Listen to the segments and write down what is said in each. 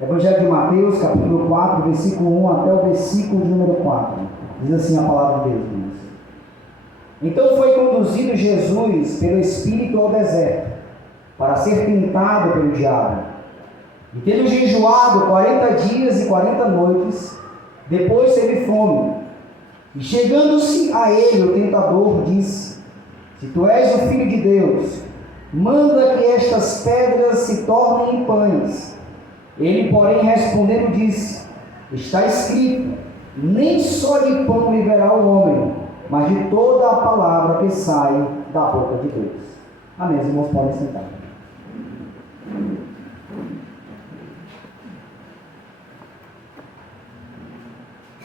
Evangelho de Mateus, capítulo 4, versículo 1 até o versículo de número 4. Diz assim a palavra de Deus. Então foi conduzido Jesus pelo Espírito ao deserto, para ser tentado pelo diabo. E tendo jejuado 40 dias e 40 noites, depois teve fome. E chegando-se a ele, o tentador disse: Se tu és o Filho de Deus, manda que estas pedras se tornem em pães. Ele, porém, respondendo, disse: Está escrito, nem só de pão viverá o homem, mas de toda a palavra que sai da boca de Deus. Amém, os irmãos podem sentar.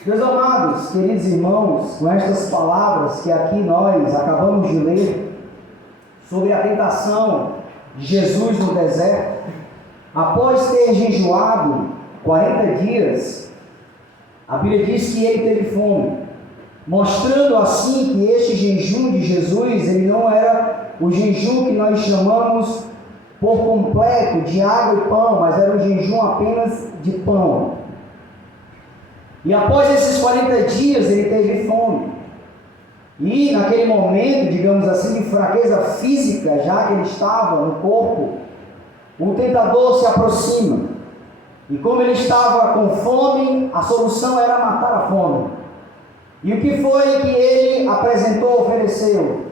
Meus amados, queridos irmãos, com estas palavras que aqui nós acabamos de ler, sobre a tentação de Jesus no deserto, após ter jejuado 40 dias, a Bíblia diz que ele teve fome, mostrando assim que este jejum de Jesus, ele não era o jejum que nós chamamos por completo de água e pão, mas era um jejum apenas de pão. E após esses 40 dias ele teve fome. E naquele momento, digamos assim, de fraqueza física, já que ele estava no corpo, o tentador se aproxima. E como ele estava com fome, a solução era matar a fome. E o que foi que ele apresentou, ofereceu?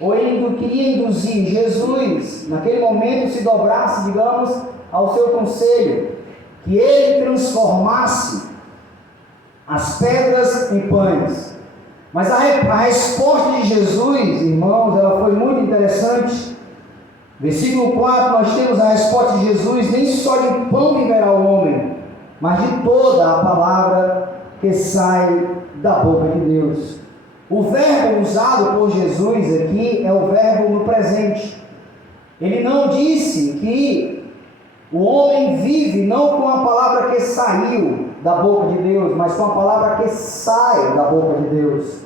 Ou ele queria induzir Jesus, naquele momento, se dobrasse, digamos, ao seu conselho, que ele transformasse as pedras em pães. Mas a resposta de Jesus, irmãos, ela foi muito interessante. Versículo 4, nós temos a resposta de Jesus: nem só de pão viverá o homem, mas de toda a palavra que sai da boca de Deus. O verbo usado por Jesus aqui é o verbo no presente. Ele não disse que o homem vive não com a palavra que saiu da boca de Deus, mas com a palavra que sai da boca de Deus,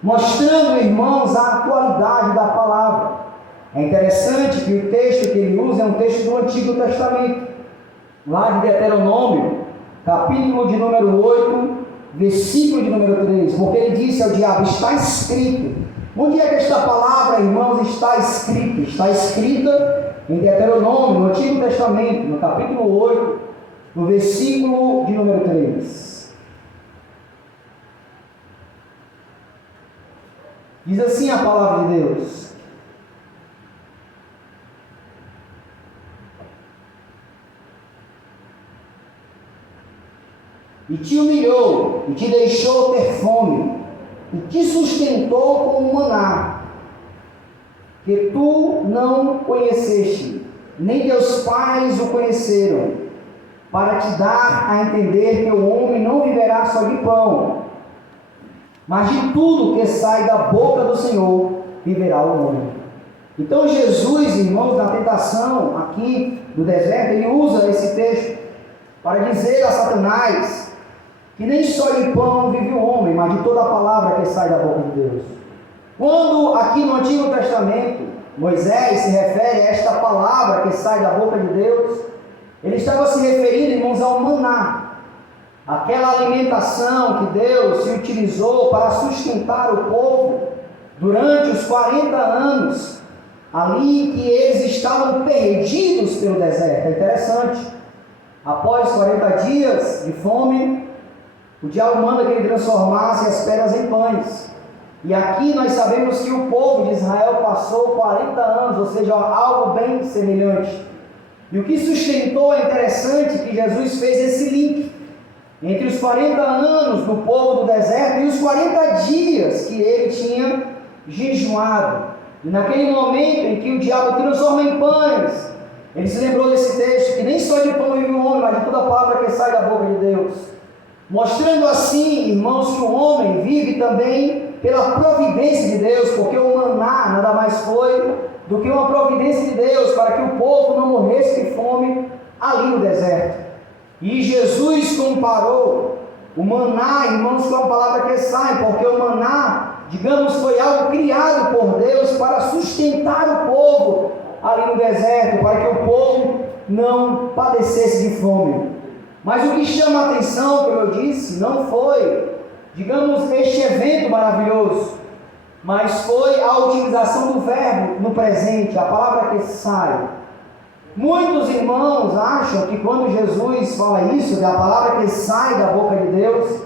mostrando, irmãos, a atualidade da palavra. É interessante que o texto que ele usa é um texto do Antigo Testamento, lá de Deuteronômio, capítulo de número 8, versículo de número 3, porque ele disse ao diabo: está escrito. Onde é que esta palavra, irmãos, está escrita? Está escrita em Deuteronômio, no Antigo Testamento, no capítulo 8, no versículo de número 3. Diz assim a palavra de Deus: e te humilhou, e te deixou ter fome, e te sustentou com um maná, que tu não conheceste, nem teus pais o conheceram, para te dar a entender que o homem não viverá só de pão, mas de tudo que sai da boca do Senhor viverá o homem. Então Jesus, irmãos, na tentação aqui do deserto, ele usa esse texto para dizer a Satanás que nem só de pão vive o homem, mas de toda a palavra que sai da boca de Deus. Quando aqui no Antigo Testamento Moisés se refere a esta palavra que sai da boca de Deus, ele estava se referindo, irmãos, ao maná, aquela alimentação que Deus se utilizou para sustentar o povo durante os 40 anos, ali que eles estavam perdidos pelo deserto. É interessante, após 40 dias de fome, o diabo manda que ele transformasse as pedras em pães. E aqui nós sabemos que o povo de Israel passou 40 anos, ou seja, algo bem semelhante. E o que sustentou, é interessante que Jesus fez esse link entre os 40 anos do povo do deserto e os 40 dias que ele tinha jejuado. E naquele momento em que o diabo transforma em pães, ele se lembrou desse texto, que nem só de pão vive o homem, mas de toda a palavra que sai da boca de Deus. Mostrando assim, irmãos, que o homem vive também pela providência de Deus, porque o maná nada mais foi do que uma providência de Deus para que o povo não morresse de fome ali no deserto. E Jesus comparou o maná, irmãos, com a palavra que sai, porque o maná, digamos, foi algo criado por Deus para sustentar o povo ali no deserto, para que o povo não padecesse de fome. Mas o que chama a atenção, como eu disse, não foi, digamos, este evento maravilhoso, mas foi a utilização do verbo no presente, a palavra que sai. Muitos irmãos acham que quando Jesus fala isso, da palavra que sai da boca de Deus,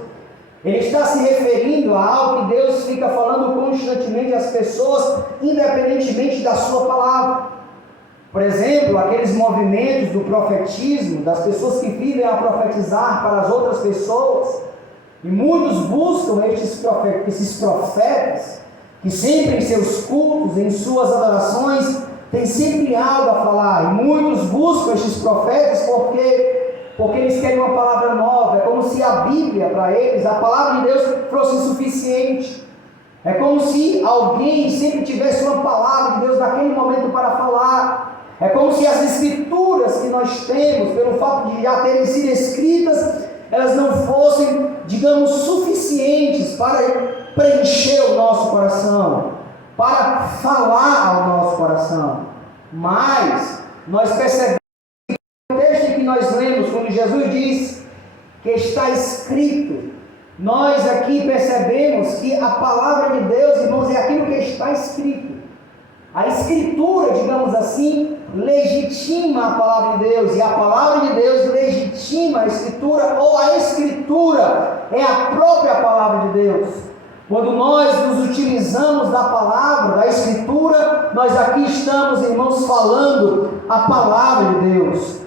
ele está se referindo a algo que Deus fica falando constantemente às pessoas, independentemente da sua palavra. Por exemplo, aqueles movimentos do profetismo, das pessoas que vivem a profetizar para as outras pessoas, e muitos buscam esses profetas, que sempre em seus cultos, em suas adorações, tem sempre algo a falar, e muitos buscam estes profetas porque eles querem uma palavra nova. É como se a Bíblia, para eles, a palavra de Deus fosse insuficiente. É como se alguém sempre tivesse uma palavra de Deus naquele momento para falar. É como se as escrituras que nós temos, pelo fato de já terem sido escritas, elas não fossem, digamos, suficientes para preencher o nosso coração, para falar ao nosso coração. Mas nós percebemos que o texto que nós lemos, quando Jesus diz que está escrito, nós aqui percebemos que a palavra de Deus, irmãos, é aquilo que está escrito. A escritura, digamos assim, legitima a palavra de Deus, e a palavra de Deus legitima a escritura, ou a escritura é a própria palavra de Deus. Quando nós nos utilizamos da palavra, da escritura, nós aqui estamos, irmãos, falando a palavra de Deus.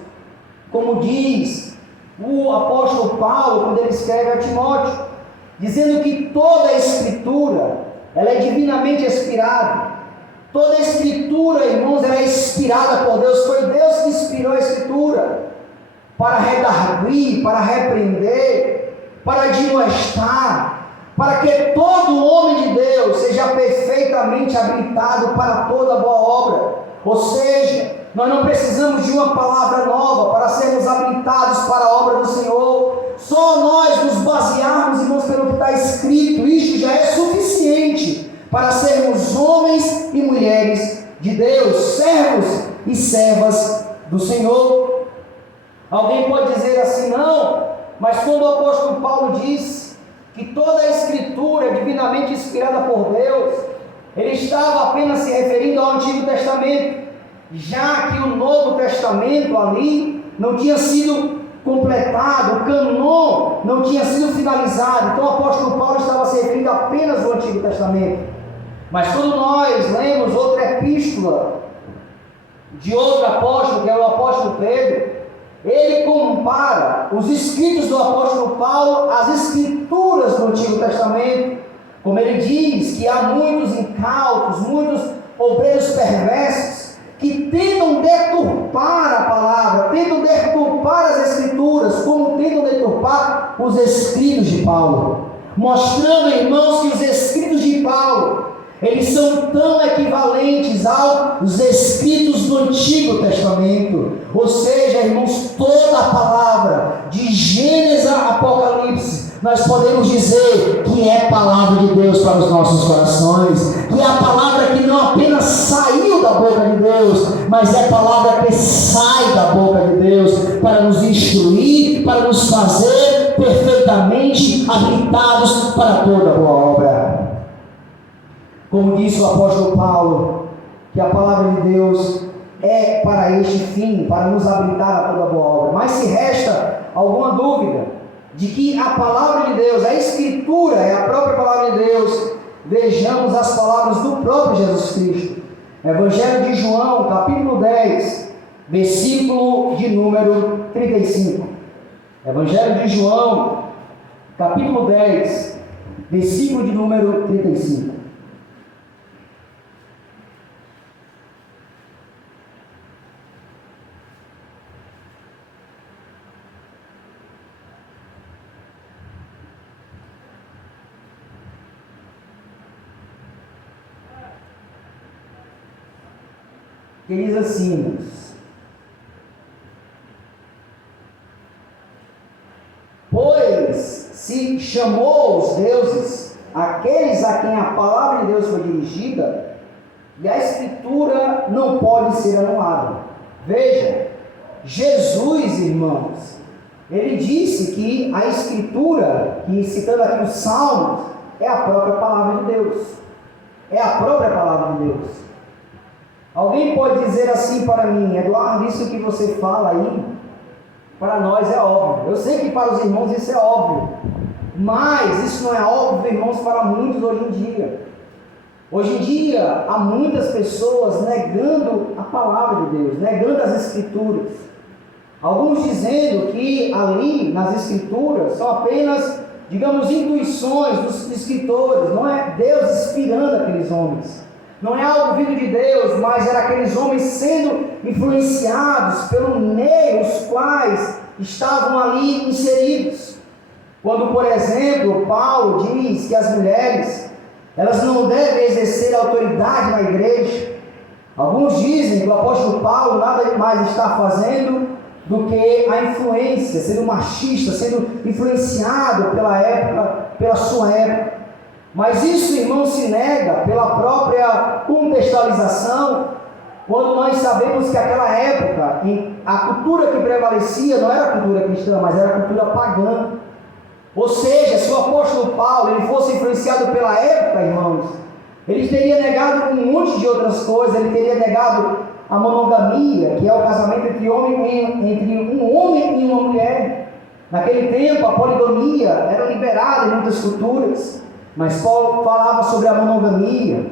Como diz o apóstolo Paulo, quando ele escreve a Timóteo, dizendo que toda a escritura, ela é divinamente inspirada. Toda a escritura, irmãos, ela é inspirada por Deus. Foi Deus que inspirou a escritura para redarguir, para repreender, para admoestar, para que todo homem de Deus seja perfeitamente habilitado para toda boa obra. Ou seja, nós não precisamos de uma palavra nova para sermos habilitados para a obra do Senhor. Só nós nos basearmos, irmãos, pelo que está escrito, isto já é suficiente para sermos homens e mulheres de Deus, servos e servas do Senhor. Alguém pode dizer assim, não, mas quando o apóstolo Paulo diz que toda a escritura é divinamente inspirada por Deus, ele estava apenas se referindo ao Antigo Testamento, já que o Novo Testamento ali não tinha sido completado, o cânon não tinha sido finalizado. Então o apóstolo Paulo estava se referindo apenas ao Antigo Testamento. Mas quando nós lemos outra epístola de outro apóstolo, que é o apóstolo Pedro, ele compara os escritos do apóstolo Paulo às escrituras do Antigo Testamento, como ele diz que há muitos incautos, muitos obreiros perversos, que tentam deturpar a palavra, tentam deturpar as escrituras, como tentam deturpar os escritos de Paulo, mostrando, irmãos, que os escritos de Paulo, eles são tão equivalentes aos escritos do Antigo Testamento. Ou seja, irmãos, toda a palavra, de Gênesis a Apocalipse, nós podemos dizer que é palavra de Deus para os nossos corações, que é a palavra que não apenas saiu da boca de Deus, mas é a palavra que sai da boca de Deus para nos instruir, para nos fazer perfeitamente habilitados para toda boa obra. Como disse o apóstolo Paulo, que a palavra de Deus é para este fim, para nos habilitar a toda boa obra. Mas se resta alguma dúvida de que a palavra de Deus, a Escritura é a própria palavra de Deus, vejamos as palavras do próprio Jesus Cristo. Evangelho de João, capítulo 10, versículo de número 35. Evangelho de João, capítulo 10, versículo de número 35. Que diz assim: pois se chamou os deuses aqueles a quem a palavra de Deus foi dirigida, e a escritura não pode ser anulada. Veja, Jesus, irmãos, Ele disse que a Escritura, que citando aqui os Salmos, é a própria palavra de Deus. É a própria palavra de Deus. Alguém pode dizer assim para mim: Eduardo, isso que você fala aí, para nós é óbvio. Eu sei que para os irmãos isso é óbvio, mas isso não é óbvio, irmãos, para muitos hoje em dia. Hoje em dia, há muitas pessoas negando a palavra de Deus, negando as Escrituras. Alguns dizendo que ali nas Escrituras são apenas, digamos, intuições dos escritores, não é Deus inspirando aqueles homens. Não é algo vindo de Deus, mas eram aqueles homens sendo influenciados pelo meio os quais estavam ali inseridos. Quando, por exemplo, Paulo diz que as mulheres, elas não devem exercer autoridade na igreja. Alguns dizem que o apóstolo Paulo nada mais está fazendo do que a influência, sendo machista, sendo influenciado pela época, pela sua época. Mas isso, irmão, se nega pela própria contextualização, quando nós sabemos que aquela época, a cultura que prevalecia não era a cultura cristã, mas era a cultura pagã. Ou seja, se o apóstolo Paulo ele fosse influenciado pela época, irmãos, ele teria negado um monte de outras coisas. Ele teria negado a monogamia, que é o casamento entre um homem e uma mulher. Naquele tempo, a poligamia era liberada em muitas culturas, mas Paulo falava sobre a monogamia.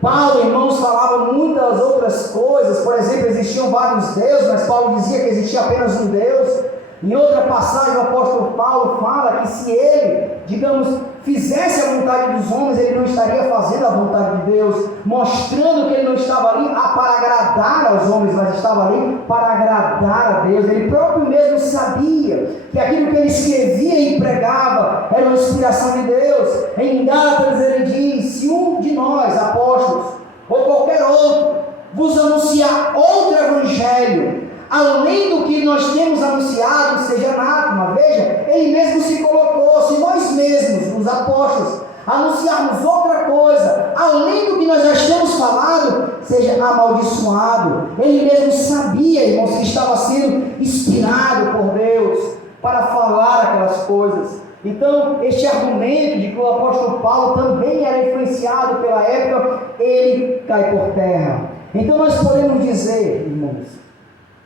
Paulo, irmãos, falava muitas outras coisas. Por exemplo, existiam vários deuses, mas Paulo dizia que existia apenas um Deus. Em outra passagem, o apóstolo Paulo fala que se ele, digamos, fizesse a vontade dos homens, ele não estaria fazendo a vontade de Deus, mostrando que ele não estava ali para agradar aos homens, mas estava ali para agradar a Deus. Ele próprio mesmo sabia que aquilo que ele escrevia e pregava era uma inspiração de Deus. Em Gálatas ele diz: se um de nós, apóstolos, ou qualquer outro, vos anunciar outro evangelho, além do que nós temos anunciado, seja anátema. Veja, ele mesmo se colocou. Se nós mesmos, os apóstolos, anunciarmos outra coisa, além do que nós já temos falado, seja amaldiçoado. Ele mesmo sabia, irmãos, que estava sendo inspirado por Deus para falar aquelas coisas. Então, este argumento de que o apóstolo Paulo também era influenciado pela época, ele cai por terra. Então, nós podemos dizer, irmãos,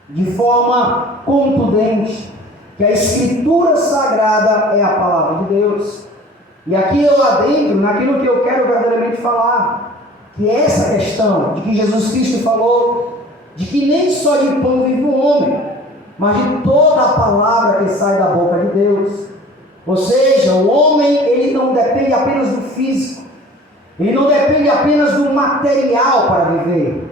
de forma contundente, que a Escritura Sagrada é a palavra de Deus. E aqui eu adentro naquilo que eu quero verdadeiramente falar, que é essa questão de que Jesus Cristo falou, de que nem só de pão vive o homem, mas de toda a palavra que sai da boca de Deus. Ou seja, o homem, ele não depende apenas do físico, ele não depende apenas do material para viver.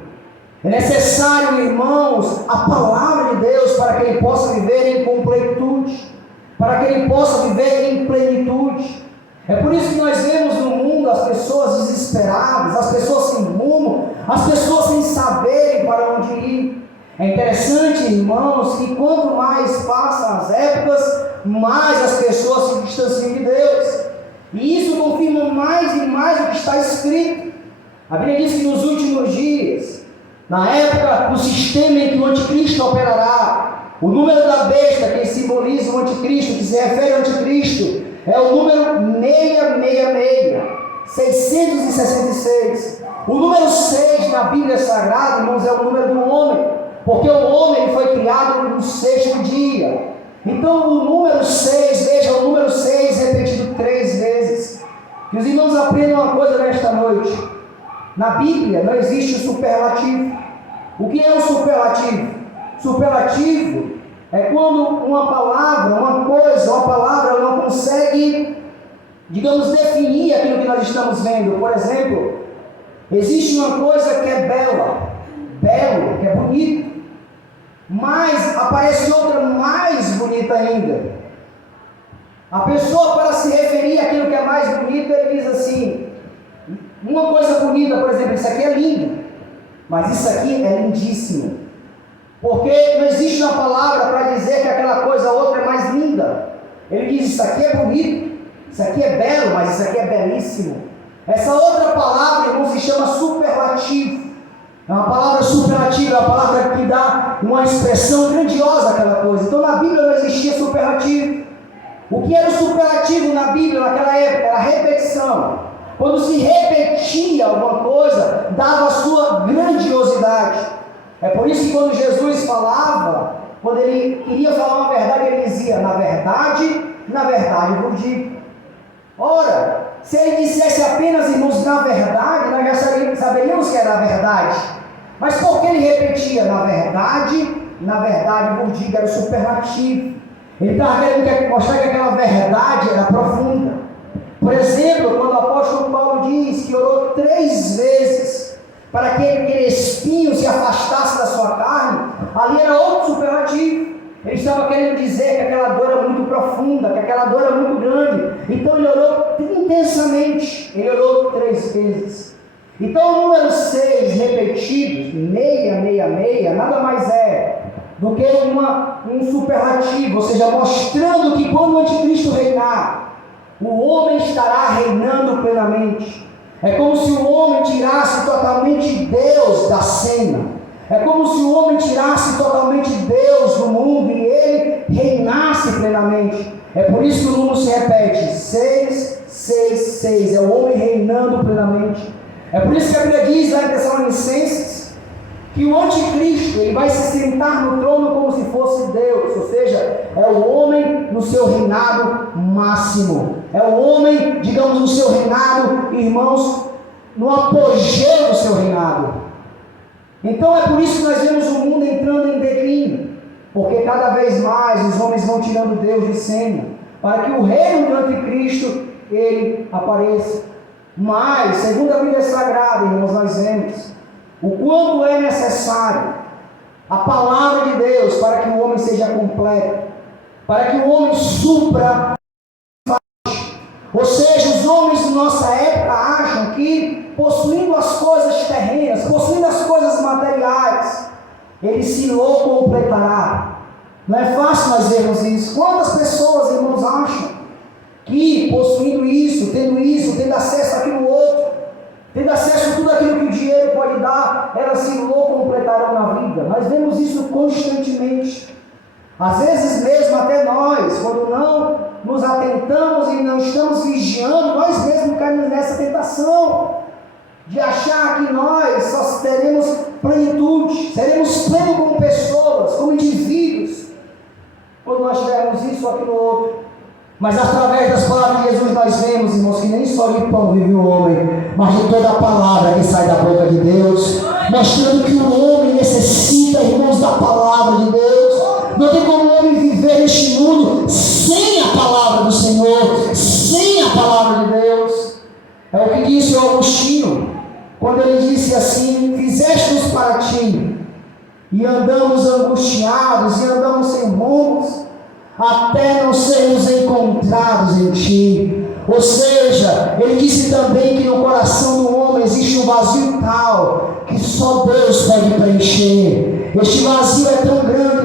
É necessário, irmãos, a palavra de Deus para que ele possa viver em completude, para que ele possa viver em plenitude. É por isso que nós vemos no mundo as pessoas desesperadas, as pessoas sem rumo, as pessoas sem saberem para onde ir. É interessante, irmãos, que quanto mais passam as épocas, mais as pessoas se distanciam de Deus. E isso confirma mais e mais o que está escrito. A Bíblia diz que nos últimos dias, na época do sistema em que o anticristo operará, o número da besta que simboliza o anticristo, que se refere ao anticristo, é o número 666, 666. O número 6 na Bíblia Sagrada, irmãos, é o número do homem, porque o homem ele foi criado no sexto dia. Então o número 6, veja, o número 6 repetido 3 vezes. Que os irmãos aprendam uma coisa nesta noite. Na Bíblia não existe o superlativo. O que é o superlativo? Superlativo é quando uma palavra, uma coisa, uma palavra não consegue, digamos, definir aquilo que nós estamos vendo. Por exemplo, existe uma coisa que é belo, que é bonito, mas aparece outra mais bonita ainda. A pessoa, para se referir àquilo que é mais bonito, ele diz assim: uma coisa bonita, por exemplo, isso aqui é lindo, mas isso aqui é lindíssimo. Porque não existe uma palavra para dizer que aquela coisa outra é mais linda. Ele diz: isso aqui é bonito, isso aqui é belo, mas isso aqui é belíssimo. Essa outra palavra, irmão, se chama superlativo. É uma palavra superlativa, é uma palavra que dá uma expressão grandiosa àquela coisa. Então na Bíblia não existia superlativo. superlativo. O que era o superlativo na Bíblia naquela época? Era a repetição. Quando se repetia alguma coisa, dava a sua grandiosidade. É por isso que quando Jesus falava, quando ele queria falar uma verdade, ele dizia: na verdade vos digo. Ora, se ele dissesse apenas, irmãos, na verdade, nós já saberíamos que era a verdade. Mas por que ele repetia? Na verdade vos digo, era o superlativo. Ele estava querendo mostrar que aquela verdade era profunda. Por exemplo, quando o apóstolo Paulo diz que orou 3 vezes para que aquele espinho se afastasse da sua carne, ali era outro superlativo. Ele estava querendo dizer que aquela dor era muito profunda, que aquela dor era muito grande. Então ele orou intensamente, ele orou 3 vezes. Então o número 6 repetidos, 666, nada mais é do que um superlativo, ou seja, mostrando que quando o anticristo reinar, o homem estará reinando plenamente. É como se o homem tirasse totalmente Deus da cena. É como se o homem tirasse totalmente Deus do mundo e ele reinasse plenamente. É por isso que o número se repete: 666, é o homem reinando plenamente. É por isso que a Bíblia diz lá em Tessalonicenses que o anticristo ele vai se sentar no trono como se fosse Deus, ou seja, é o homem no seu reinado máximo, é o homem, digamos, no seu reinado, irmãos, no apogeu do seu reinado. Então é por isso que nós vemos o mundo entrando em declínio, porque cada vez mais os homens vão tirando Deus de cena, para que o reino do anticristo ele apareça. Mas, segundo a Bíblia Sagrada, irmãos, nós vemos o quanto é necessário a palavra de Deus para que o homem seja completo, para que o homem supra. Ou seja, os homens de nossa época acham que, possuindo as coisas terrenas, possuindo as coisas materiais, ele se completará. Não é fácil nós vermos isso. Quantas pessoas, irmãos, acham que possuindo isso, tendo acesso àquilo outro, tendo acesso a tudo aquilo que o dinheiro pode dar, elas se completarão na vida? Nós vemos isso constantemente. Às vezes mesmo até nós, quando não nos atentamos e não estamos vigiando, nós mesmos caímos nessa tentação de achar que nós só teremos plenitude, seremos plenos como pessoas, como indivíduos, quando nós tivermos isso ou aquilo outro. Mas através das palavras de Jesus nós vemos, irmãos, que nem só de pão vive o homem, mas de toda a palavra que sai da boca de Deus, mostrando que o homem necessita, irmãos, da palavra de Deus. Não tem como o homem viver neste mundo sem a palavra do Senhor, sem a palavra de Deus. É o que disse o Agostinho, quando ele disse assim: fizeste-nos para ti, e andamos angustiados, e andamos sem rumos, até não sermos encontrados em ti. Ou seja, ele disse também que no coração do homem existe um vazio tal que só Deus pode preencher. Este vazio é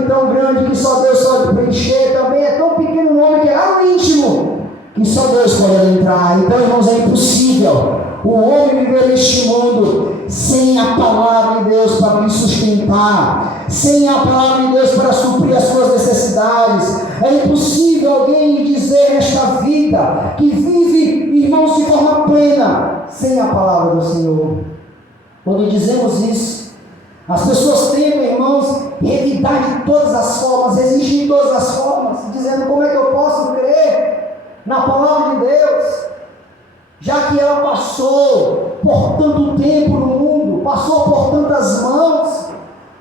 tão grande que só Deus pode preencher. Também é tão pequeno o homem que é lá no íntimo que só Deus pode entrar. Então, irmãos, é impossível o homem viver neste mundo sem a palavra de Deus para lhe sustentar, sem a palavra de Deus para suprir as suas necessidades. É impossível alguém dizer nesta vida que vive, irmãos, de forma plena, sem a palavra do Senhor. Quando dizemos isso, as pessoas tentam, irmãos, revidar de todas as formas, exigir de todas as formas, dizendo: como é que eu posso crer na palavra de Deus, já que ela passou por tanto tempo no mundo, passou por tantas mãos?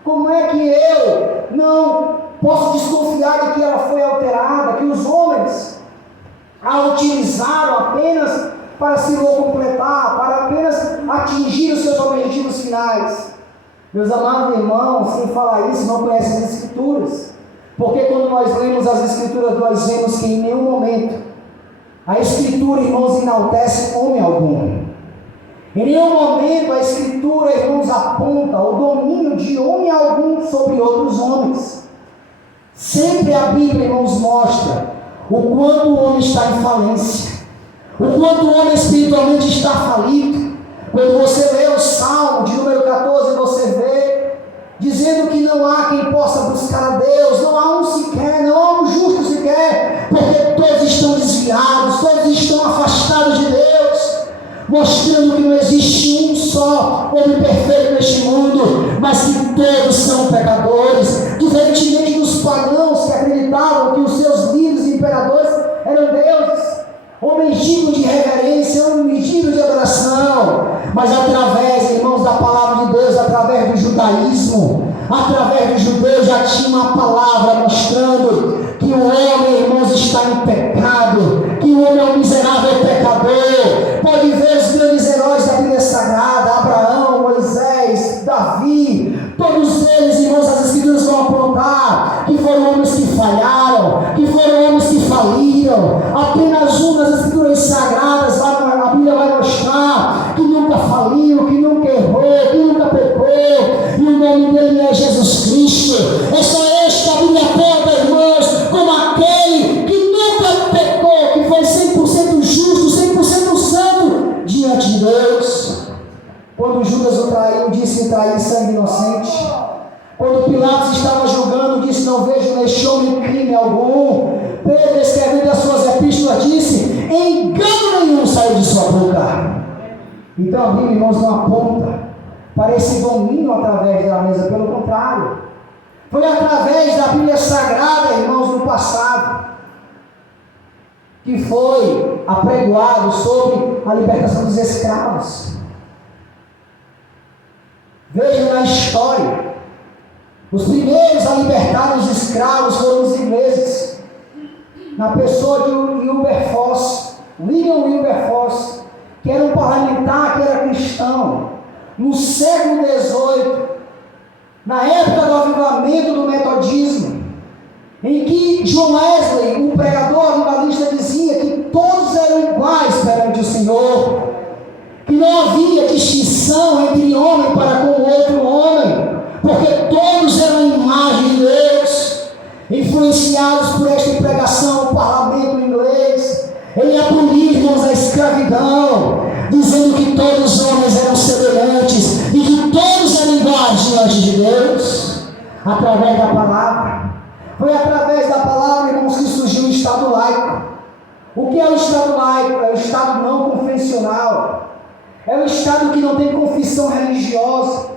Como é que eu não posso desconfiar de que ela foi alterada, que os homens a utilizaram apenas para se completar, para apenas atingir os seus objetivos finais? Meus amados irmãos, quem fala isso não conhece as Escrituras, porque quando nós lemos as Escrituras, nós vemos que em nenhum momento a Escritura, irmãos, enaltece homem algum. Em nenhum momento a Escritura, irmãos, aponta o domínio de homem algum sobre outros homens. Sempre a Bíblia, irmãos, mostra o quanto o homem está em falência, o quanto o homem espiritualmente está falido. Quando você lê o Salmo de número 14, você vê dizendo que não há quem possa buscar a Deus, não há um sequer, não há um justo sequer. mostrando que não existe um só homem perfeito neste mundo, mas que todos são pecadores, diferentemente dos pagãos que acreditavam que os seus líderes e imperadores eram deuses, homens dignos de reverência, homens dignos de adoração. Mas através, irmãos, da palavra de Deus, através do judaísmo, através dos judeus já tinha uma palavra mostrando que o homem, irmãos, está em pecado, que o homem é um miserável pecador. Pode ver os grandes heróis da Bíblia Sagrada, Abraão, Moisés, Davi, todos eles, irmãos, as Escrituras vão apontar que foram homens que falharam, que foram homens que faliram. Apenas um das Escrituras Sagradas, a Bíblia vai mostrar que nunca faliu, que nunca errou, que nunca pecou, e o nome dele é Jesus Cristo. É só este que a Bíblia aponta, irmãos, como aquele que nunca pecou, que foi 100% justo, 100% santo diante de Deus. Quando Judas o traiu, disse que traiu sangue inocente. Quando Pilatos estava julgando, disse: não vejo neste homem crime algum. Pedro, escrevendo as suas epístolas, disse: engano nenhum saiu de sua boca. Então a Bíblia, irmãos, não aponta para esse domínio através da mesa, pelo contrário, foi através da Bíblia Sagrada, irmãos, no passado, que foi apregoado sobre a libertação dos escravos. Veja na história, os primeiros a libertar os escravos foram os ingleses, na pessoa de William Wilberforce, que era um parlamentar, que era cristão, no século XVIII, na época do avivamento do metodismo, em que John Wesley, um pregador avivalista, dizia que todos eram iguais perante o Senhor, que não havia distinção entre homem para com outro homem, porque todos eram a imagem de Deus. Influenciados por esta pregação, o parlamento inglês, ele aboliu, irmãos, a escravidão, dizendo que todos os homens eram semelhantes e que todos eram iguais diante de Deus, através da palavra. Foi através da palavra, irmãos, que surgiu o Estado laico. O que é o Estado laico? É o Estado não confessional, é o Estado que não tem confissão religiosa.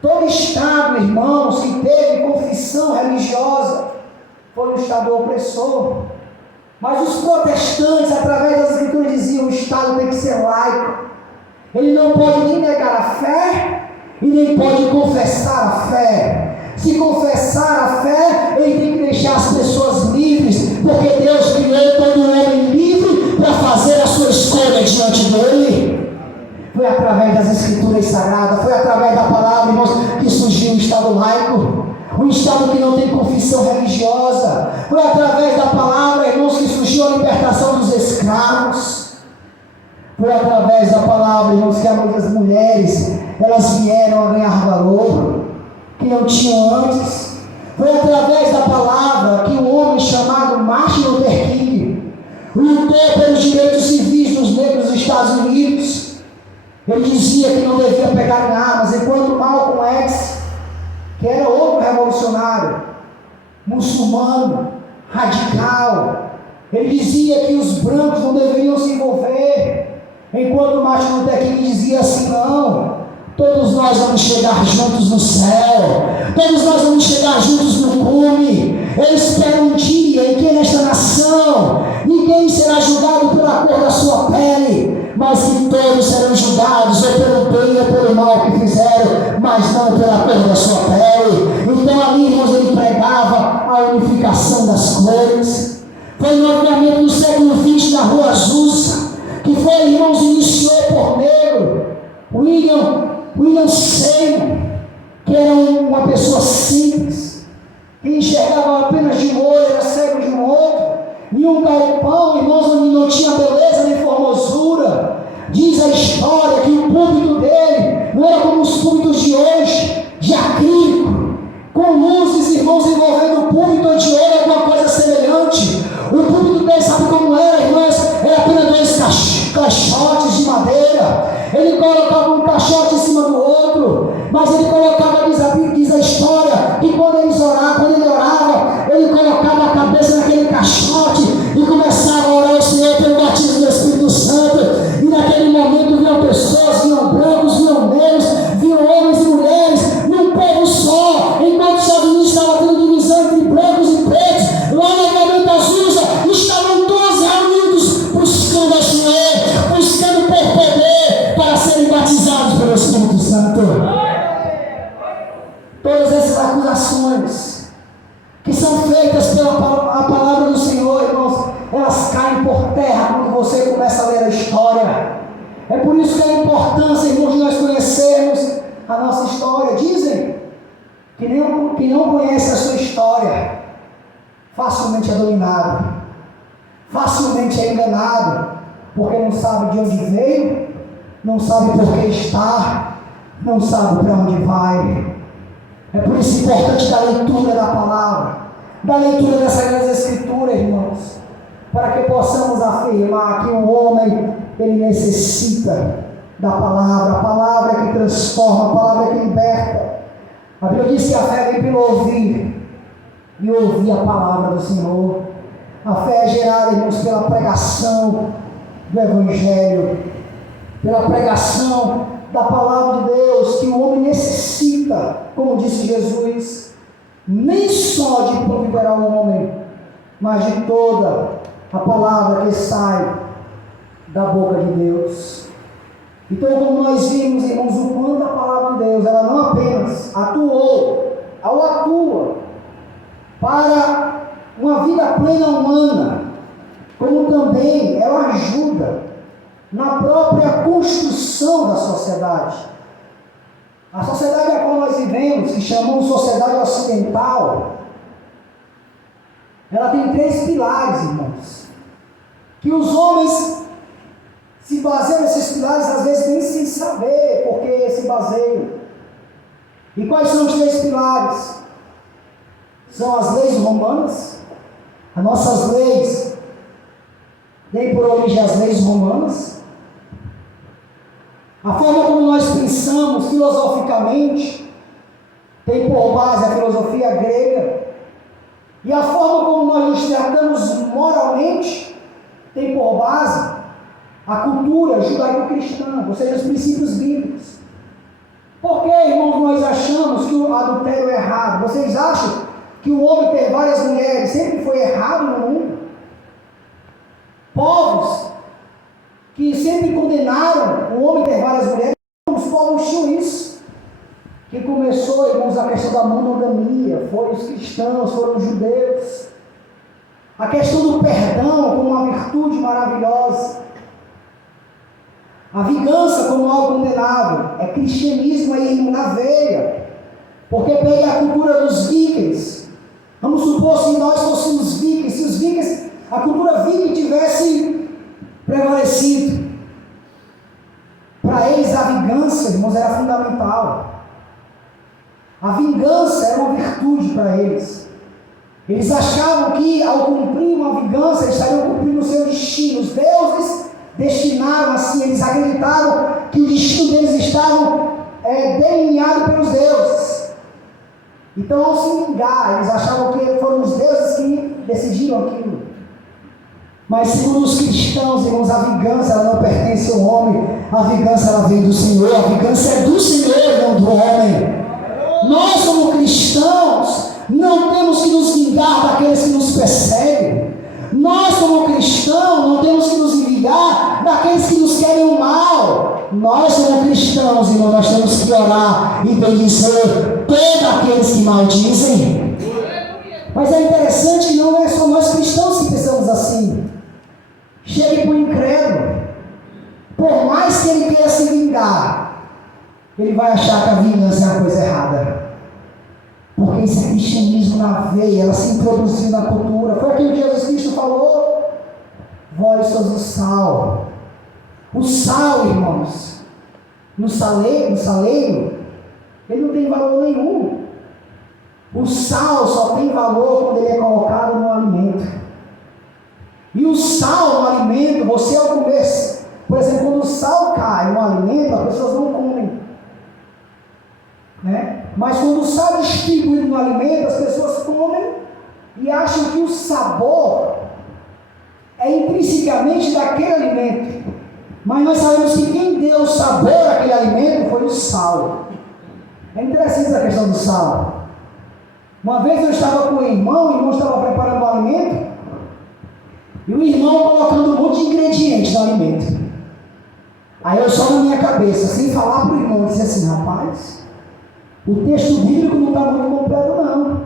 Todo Estado, irmãos, que teve confissão religiosa foi um Estado opressor. Mas os protestantes, através das Escrituras, diziam: o Estado tem que ser laico. Ele não pode nem negar a fé e nem pode confessar a fé. Se confessar a fé, ele tem que deixar as pessoas livres, porque Deus criou todo homem livre para fazer a sua escolha diante dele. Foi através das Escrituras Sagradas, foi através da palavra, irmãos, que surgiu o Estado laico, um Estado que não tem confissão religiosa. Foi através da palavra, irmãos, que surgiu a libertação dos escravos. Foi através da palavra, irmãos, que as mulheres, elas vieram a ganhar valor que não tinham antes. Foi através da palavra que um homem chamado Martin Luther King lutou pelos direitos civis dos negros dos Estados Unidos. Ele dizia que não devia pegar em armas, enquanto Malcolm X, que era outro revolucionário, muçulmano, radical, ele dizia que os brancos não deveriam se envolver, enquanto Martin Luther King dizia assim: não, todos nós vamos chegar juntos no céu, todos nós vamos chegar juntos no cume. Eu espero um dia em que nesta nação ninguém será julgado pela cor da sua pele, mas que todos serão julgados ou pelo bem ou pelo mal que fizeram, mas não pela cor da sua pele. Então ali, irmãos, ele pregava a unificação das cores. Foi no movimento do século XX na Rua Azusa, que foi, irmãos, iniciou por negro William Seymour, que era uma pessoa simples, que enxergava apenas de um olho, era cego de um outro, em um galpão, irmãos, onde não tinha beleza nem formosura. Diz a história que o púlpito dele não era como os púlpitos de hoje, de acrílico, com luzes, irmãos, envolvendo o púlpito de ouro, alguma coisa semelhante. O púlpito dele, sabe como era, irmãos? Era apenas dois caixotes de madeira. Ele colocava um caixote em cima do outro, mas ele colocava, diz a história, que quando ele orava, ele colocava a cabeça naquele caixote e começava a orar ao Senhor pelo batismo do Espírito Santo. E naquele momento vinha É por isso que a importância, irmãos, de nós conhecermos a nossa história. Dizem que quem não conhece a sua história facilmente é dominado, facilmente é enganado, porque não sabe de onde veio, não sabe por que está, não sabe para onde vai. É por isso importante da leitura da palavra, da leitura das Sagradas Escrituras, irmãos, para que possamos afirmar que o homem, ele necessita da palavra, a palavra que transforma, a palavra que liberta. A Bíblia diz que a fé vem pelo ouvir, e ouvir a palavra do Senhor. A fé é gerada, irmãos, pela pregação do Evangelho, pela pregação da palavra de Deus, que o homem necessita, como disse Jesus, nem só de pão viverá o homem, mas de toda a palavra que sai da boca de Deus. Então, como nós vimos, irmãos, o quanto a palavra de Deus, ela não apenas atuou, ela atua para uma vida plena humana, como também ela ajuda na própria construção da sociedade. A sociedade a qual nós vivemos, que chamamos sociedade ocidental, ela tem 3 pilares, irmãos, que os homens se baseiam nesses pilares, às vezes nem sem saber por que se baseiam. E quais são os 3 pilares? São as leis romanas. As nossas leis têm por origem as leis romanas. A forma como nós pensamos filosoficamente tem por base a filosofia grega. E a forma como nós nos tratamos moralmente tem por base a cultura judaico-cristã, ou seja, os princípios bíblicos. Por que, irmãos, nós achamos que o adultério é errado? Vocês acham que o homem ter várias mulheres sempre foi errado no mundo? Povos que sempre condenaram o homem ter várias mulheres, os povos tinham isso. Quem começou, irmãos, a questão da monogamia foram os cristãos, foram os judeus. A questão do perdão como uma virtude maravilhosa. A vingança como algo condenável. É cristianismo aí na veia. Porque pega a cultura dos vikings. Vamos supor se nós fôssemos vikings, se os vikings, a cultura viking tivesse prevalecido. Para eles a vingança, irmãos, era fundamental. A vingança era uma virtude para eles. Eles achavam que ao cumprir uma vingança, eles estariam cumprindo o seu destino. Os deuses destinaram assim, eles acreditaram que o destino deles estava delineado pelos deuses. Então, ao se vingar, eles achavam que foram os deuses que decidiram aquilo. Mas segundo os cristãos, irmãos, a vingança ela não pertence ao homem, a vingança ela vem do Senhor, a vingança é do Senhor, não do homem. Nós, como cristãos, não temos que nos vingar daqueles que nos perseguem. Nós, como cristãos, não temos que nos vingar daqueles que nos querem o mal. Nós, como cristãos, irmão, nós temos que orar e bendizer todos aqueles que maldizem. Mas é interessante que não é só nós cristãos que pensamos assim. Chegue para o incrédulo. Por mais que ele queira se vingar, ele vai achar que a vingança é uma coisa errada. Porque esse cristianismo na veia, ela se introduziu na cultura. Foi aquilo que Jesus Cristo falou. Vós sois o sal. O sal, irmãos, no saleiro, ele não tem valor nenhum. O sal só tem valor quando ele é colocado no alimento. E o sal no alimento, você ao comer, por exemplo, quando o sal cai no alimento, as pessoas não comem. Né? Mas quando o sal é distribuído no alimento, as pessoas comem e acham que o sabor é intrinsecamente daquele alimento. Mas nós sabemos que quem deu o sabor àquele alimento foi o sal. É interessante essa questão do sal. Uma vez eu estava com o irmão estava preparando o alimento, e o irmão colocando um monte de ingredientes no alimento. Aí eu só na minha cabeça, sem falar para o irmão, disse assim: rapaz, o texto bíblico não está muito completo não.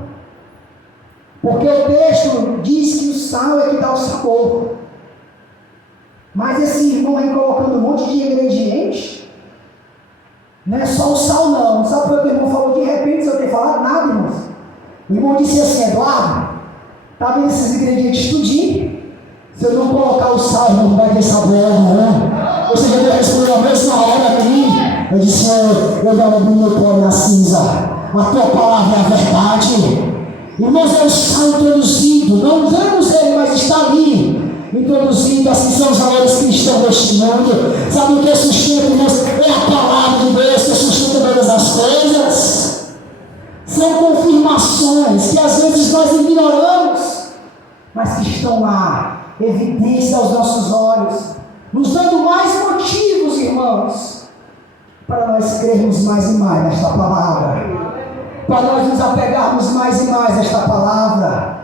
Porque o texto diz que o sal é que dá o sabor. Mas esse irmão aí colocando um monte de ingrediente, não é só o sal não. Sabe o que o irmão falou de repente, sem eu ter falado nada, irmãos? O irmão disse assim: Eduardo, tá vendo esses ingredientes tudinho? Se eu não colocar o sal, não vai ter sabor, não. Você já deu a responder a mesma hora aqui. Eu disse: eu não abri meu pó na cinza. A tua palavra é a verdade. Irmãos, é o sal introduzido. Não vemos ele, mas está ali. Introduzindo, assim são os valores cristãos deste mundo. Sabe o que sustenta, irmãos? É a palavra de Deus que sustenta todas as coisas. São confirmações que às vezes nós ignoramos, mas que estão lá, evidência aos nossos olhos, nos dando mais motivos, irmãos, para nós crermos mais e mais nesta palavra, para nós nos apegarmos mais e mais a esta palavra,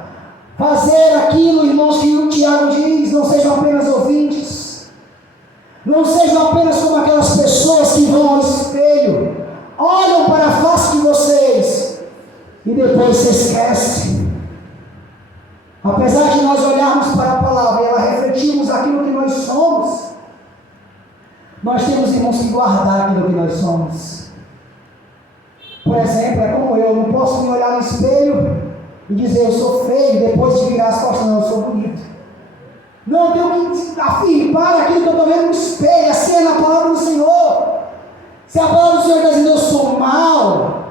fazer aquilo, irmãos, que o Tiago diz: não sejam apenas ouvintes, não sejam apenas como aquelas pessoas que vão ao espelho, olham para a face de vocês e depois se esquecem. Apesar de nós olharmos para a palavra e ela refletirmos aquilo que nós somos, nós temos, irmãos, que guardar aquilo que nós somos. Por exemplo, é como eu não posso me olhar no espelho e dizer: eu sou feio, depois de virar as costas, não, eu sou bonito. Não, eu tenho que afirmar aquilo que eu estou vendo no espelho, assim é na palavra do Senhor. Se a palavra do Senhor está dizendo eu sou mal,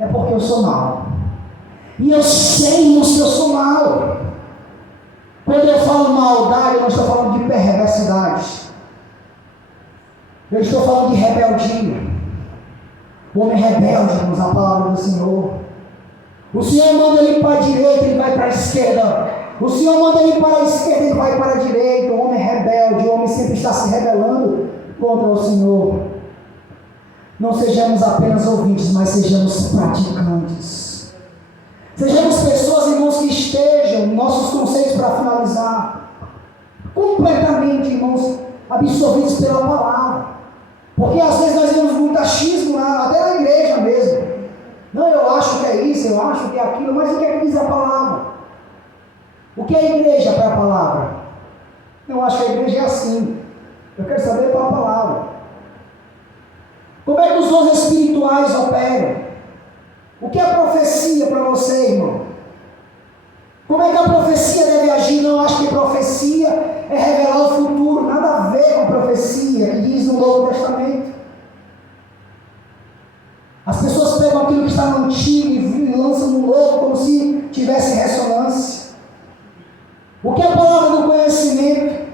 é porque eu sou mal. E eu sei, irmãos, que eu sou mal. Quando eu falo maldade, eu não estou falando de perversidade. Eu estou falando de rebeldia. O homem rebelde, irmãos, a palavra do Senhor. O Senhor manda ele para a direita, ele vai para a esquerda. O Senhor manda ele para a esquerda, ele vai para a direita. O homem é rebelde, o homem sempre está se rebelando contra o Senhor. Não sejamos apenas ouvintes, mas sejamos praticantes. Sejamos pessoas, irmãos, que estejam, nossos conceitos para finalizar, completamente, irmãos, absorvidos pela palavra. Porque às vezes nós vemos muito achismo, até na igreja mesmo. Não, eu acho que é isso, eu acho que é aquilo, mas o que é que diz a palavra? O que é a igreja para a palavra? Eu acho que a igreja é assim. Eu quero saber para a palavra. Como é que os dons espirituais operam? O que é profecia para você, irmão? Como é que a profecia deve agir? Não, acho que profecia é revelar o futuro. Nada a ver com profecia que diz no Novo Testamento. As pessoas pegam aquilo que está no Antigo e lançam no Novo como se tivesse ressonância. O que é a palavra do conhecimento?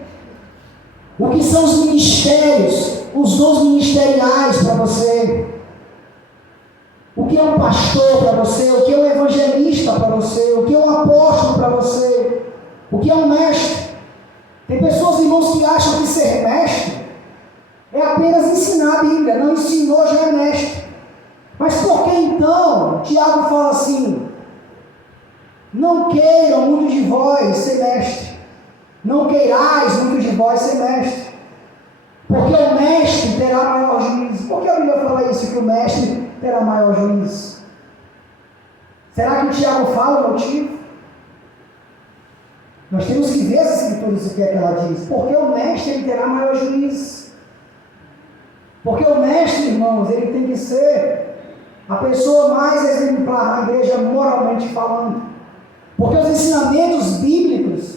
O que são os ministérios? Os dons ministeriais para você? O que é um pastor para você? O que é um evangelista para você? O que é um apóstolo para você? O que é um mestre? Tem pessoas, irmãos, que acham que ser mestre é apenas ensinar a Bíblia. Não ensinou, já é mestre. Mas por que então Tiago fala assim: não queiram muito de vós ser mestre, não queirais muito de vós ser mestre, porque o mestre terá maior juízo? Por que a Bíblia fala isso, que o mestre terá maior juízo? Será que o Tiago fala o motivo? Nós temos que ver as escrituras, o que é que ela diz. Porque o mestre ele terá maior juízo. Porque o mestre, irmãos, ele tem que ser a pessoa mais exemplar na igreja, moralmente falando. Porque os ensinamentos bíblicos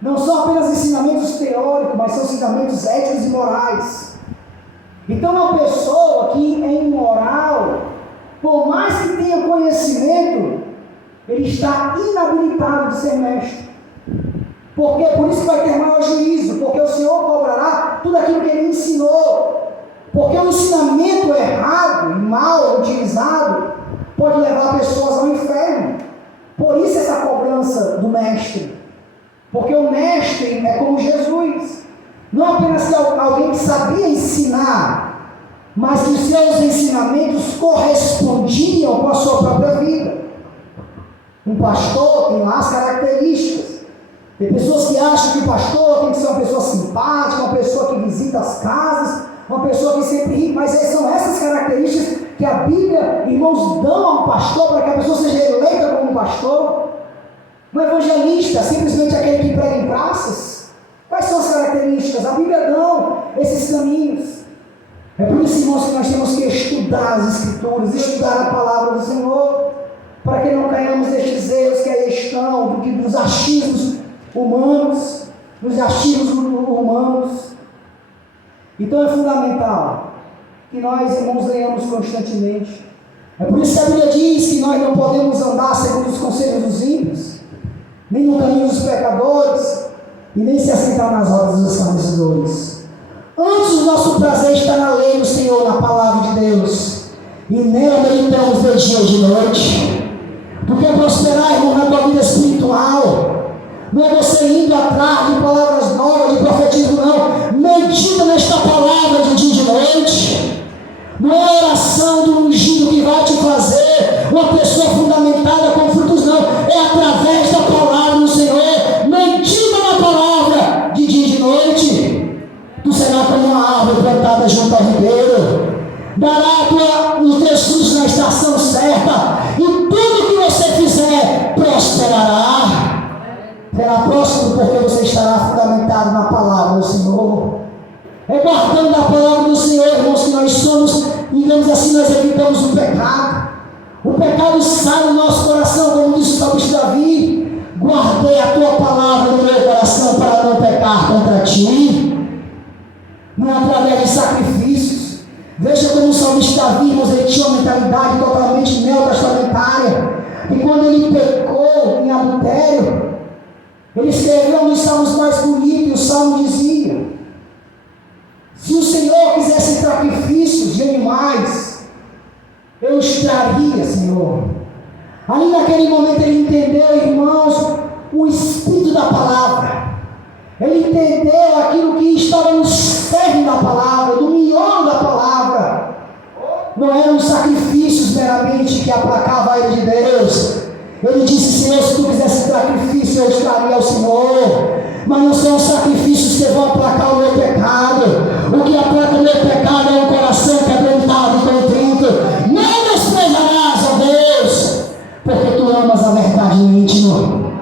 não são apenas ensinamentos teóricos, mas são ensinamentos éticos e morais. Então, uma pessoa que é imoral, por mais que tenha conhecimento, ele está inabilitado de ser mestre. Por quê? Por isso que vai ter maior juízo, porque o Senhor cobrará tudo aquilo que ele ensinou. Porque o ensinamento errado e mal utilizado pode levar pessoas ao inferno. Por isso essa cobrança do mestre. Porque o mestre é como Jesus. Não apenas que alguém que sabia ensinar, mas que os seus ensinamentos correspondiam com a sua própria vida. Um pastor tem lá as características. Tem pessoas que acham que o pastor tem que ser uma pessoa simpática, uma pessoa que visita as casas, uma pessoa que sempre ri, mas são essas características que a Bíblia, irmãos, dão a um pastor para que a pessoa seja eleita como um pastor. Um evangelista, simplesmente aquele que prega em praças, vai Quais são as características? A Bíblia dá esses caminhos. É por isso, irmãos, que nós temos que estudar as Escrituras, estudar a palavra do Senhor, para que não caiamos nestes erros que aí estão, dos achismos humanos, Então é fundamental que nós, irmãos, leiamos constantemente. É por isso que a Bíblia diz que nós não podemos andar segundo os conselhos dos ímpios, nem no caminho dos pecadores, e nem se assentar nas rodas dos escarnecedores. Antes o nosso prazer está na lei do Senhor, na palavra de Deus, e nela meditamos de dia e de noite. Porque prosperar, irmão, na tua vida espiritual não é você indo atrás de palavras novas, de profetismo, não. Medita nesta palavra de dia e de noite. Não é a oração do ungido que vai te fazer uma pessoa fundamentada com frutos, não. É através da palavra do Senhor. Medita na palavra de dia e de noite. Tu serás como uma árvore plantada junto ao ribeiro. Dará os teus frutos na estação certa. E tudo que você fizer prosperará. Será próximo porque você estará fundamentado na palavra do Senhor. É guardando a palavra do Senhor, irmãos, que nós somos, digamos assim, nós evitamos o pecado. O pecado sai do nosso coração, como disse o salmista Davi. Guardei a tua palavra no meu coração para não pecar contra ti. Não é através de sacrifícios. Veja como o salmista Davi, irmãos, ele tinha uma mentalidade totalmente neotestamentária. E quando ele pecou em adultério, ele escreveu um dos salmos mais bonitos, e o salmo dizia: se o Senhor quisesse sacrifícios de animais, eu os traria, Senhor. Ali naquele momento ele entendeu, irmãos, o espírito da palavra. Ele entendeu aquilo que estava no cerne da palavra, no miolo da palavra. Não eram os sacrifícios meramente que aplacavam a ira de Deus. Ele disse: Senhor, se tu quisesse sacrifício, eu estaria ao Senhor. Mas não são os sacrifícios que vão aplacar o meu pecado. O que aplaca o meu pecado é um coração quebrantado e contrito. Não desprezarás, ó Deus, porque tu amas a verdade no íntimo.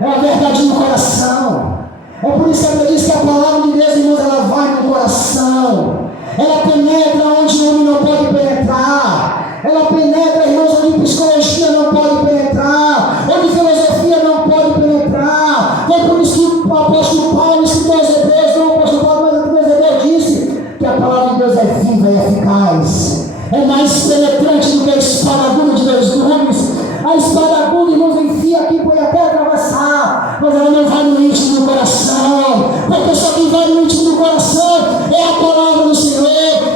É a verdade no coração. É por isso que a Bíblia diz que a palavra de Deus, irmãos, ela vai no coração. Ela penetra onde o homem não pode penetrar. Ela penetra, irmãos, onde psicologia não pode penetrar, onde filosofia não pode penetrar. É por isso que o apóstolo Paulo, escritor aos Hebreus, não o apóstolo Paulo, mas o Hebreus disse que a palavra de Deus é viva e eficaz. É mais penetrante do que a espada aguda de 2 gumes. A espada aguda, irmãos, enfia aqui, põe até atravessar, mas ela não vai no íntimo do coração, porque só quem vai no íntimo do coração é a palavra do Senhor.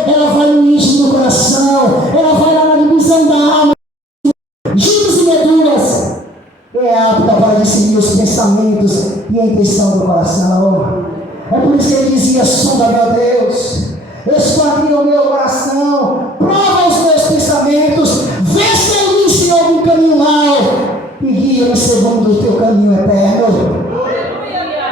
Ela vai no íntimo do coração, ela vai lá na divisão da alma, juntos e medulas, é apta para discernir os pensamentos e a intenção do coração. É por isso que ele dizia: sonda, meu Deus, esquadrinha o meu coração, prova os meus pensamentos, vê se eu inicio algum caminho mau e guia-me segundo o teu caminho eterno.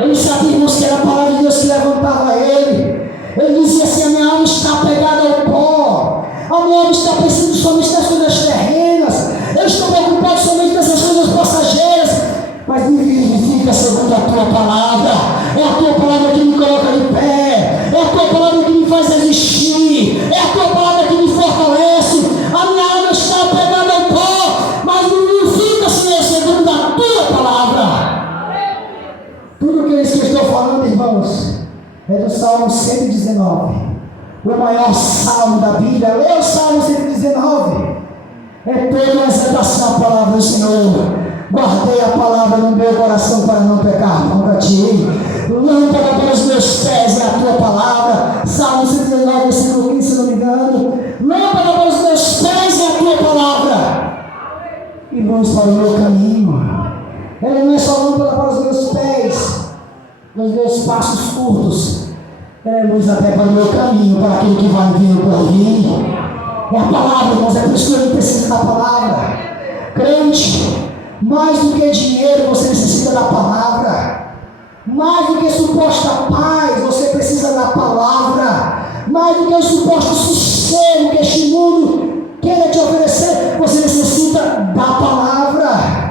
Ele sabia, irmãos, que era a palavra de Deus que levantava ele. Ele dizia assim: a minha alma está apegada ao pó, a minha alma está pensando somente nas coisas terrenas, eu estou preocupado somente nessas coisas passageiras, mas me vivifica segundo a tua palavra. É a tua palavra que me coloca de pé, é a tua palavra que me faz existir, é a tua palavra que me fortalece. A minha alma está apegada ao pó, mas me vivifica, Senhor, segundo a tua palavra. Tudo que eu estou falando, irmãos, é do Salmo 119, o maior salmo da Bíblia. Leia o Salmo 119, é toda uma exaltação à palavra do Senhor. Guardei a palavra no meu coração para não pecar contra ti. Lâmpada para os meus pés é a tua palavra. Salmo 119, versículo 15, se não me engano. Lâmpada para os meus pés é a tua palavra e luz para o meu caminho. Ela não é só lâmpada para os meus pés, nos meus passos curtos, ela é luz até para o meu caminho, para aquilo que vai vir por mim. É a palavra, irmãos, é por isso que eu preciso da palavra. Crente, mais do que dinheiro, você necessita da palavra. Mais do que suposta paz, você precisa da palavra. Mais do que o suposto sossego que este mundo queira te oferecer, você necessita da palavra.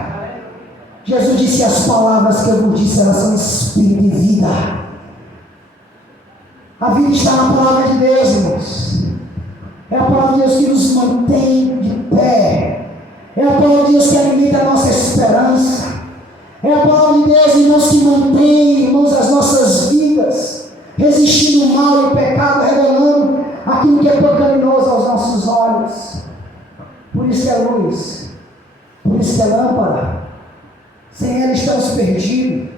Jesus disse: as palavras que eu vos disse, elas são espírito e vida. A vida está na palavra de Deus, irmãos. É a palavra de Deus que nos mantém de pé. É a palavra de Deus que alimenta a nossa esperança. É a palavra de Deus, irmãos, que mantém, irmãos, as nossas vidas, resistindo o mal e o pecado, revelando aquilo que é pecaminoso aos nossos olhos. Por isso que é luz, por isso que é lâmpada. Sem ela estamos perdidos.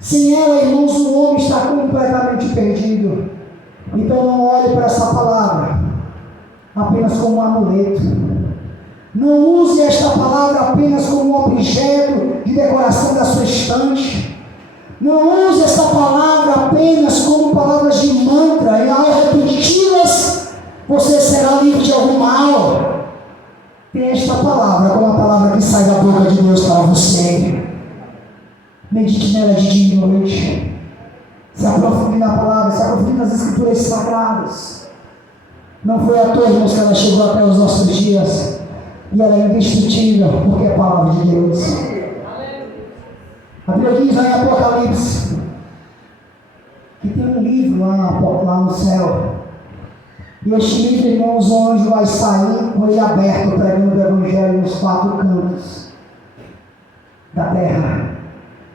Sem ela, irmãos, o homem está completamente perdido. Então não olhe para essa palavra apenas como um amuleto. Não use esta palavra apenas como um objeto de decoração da sua estante. Não use esta palavra apenas como palavras de mantra, e ao repeti-las, você será livre de algum mal. Tem esta palavra como a palavra que sai da boca de Deus para você. Medite nela de dia e noite. Se aprofunde na palavra, se aprofunde nas escrituras sagradas. Não foi à toa, irmãos, que ela chegou até os nossos dias. E ela é indestrutível, porque é a palavra de Deus. A Bíblia diz lá em Apocalipse que tem um livro lá no céu. E este livro, irmãos, o anjo vai sair com ele aberto, pregando o Evangelho nos 4 cantos da terra.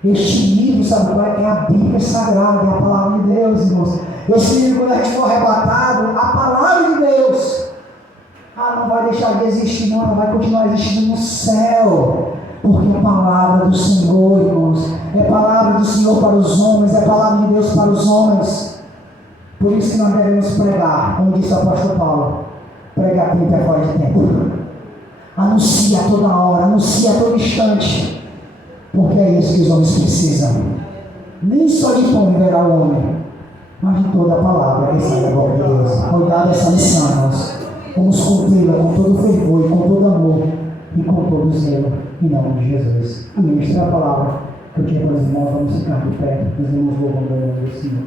Este livro, sabe qual é? É a Bíblia Sagrada, é a palavra de Deus, irmãos. Esse livro, quando a gente for arrebatado, a palavra de Deus, não vai deixar de existir, não vai continuar existindo no céu. Porque é palavra do Senhor, irmãos. É palavra do Senhor para os homens, é palavra de Deus para os homens. Por isso que nós devemos pregar, como disse o apóstolo Paulo. Pregar tempo é fora de tempo. Anuncia a toda hora, anuncia a todo instante. Porque é isso que os homens precisam. Nem só de pão viverá o homem, mas de toda a palavra que sai da boca de Deus. Foi dada essa missão, irmãos. Vamos cumpri-la com todo fervor e com todo amor e com todo zelo, em nome de Jesus. Amém. Esta é a palavra que eu tinha para os irmãos. Vamos ficar de pé, os irmãos louvando a Deus do Senhor.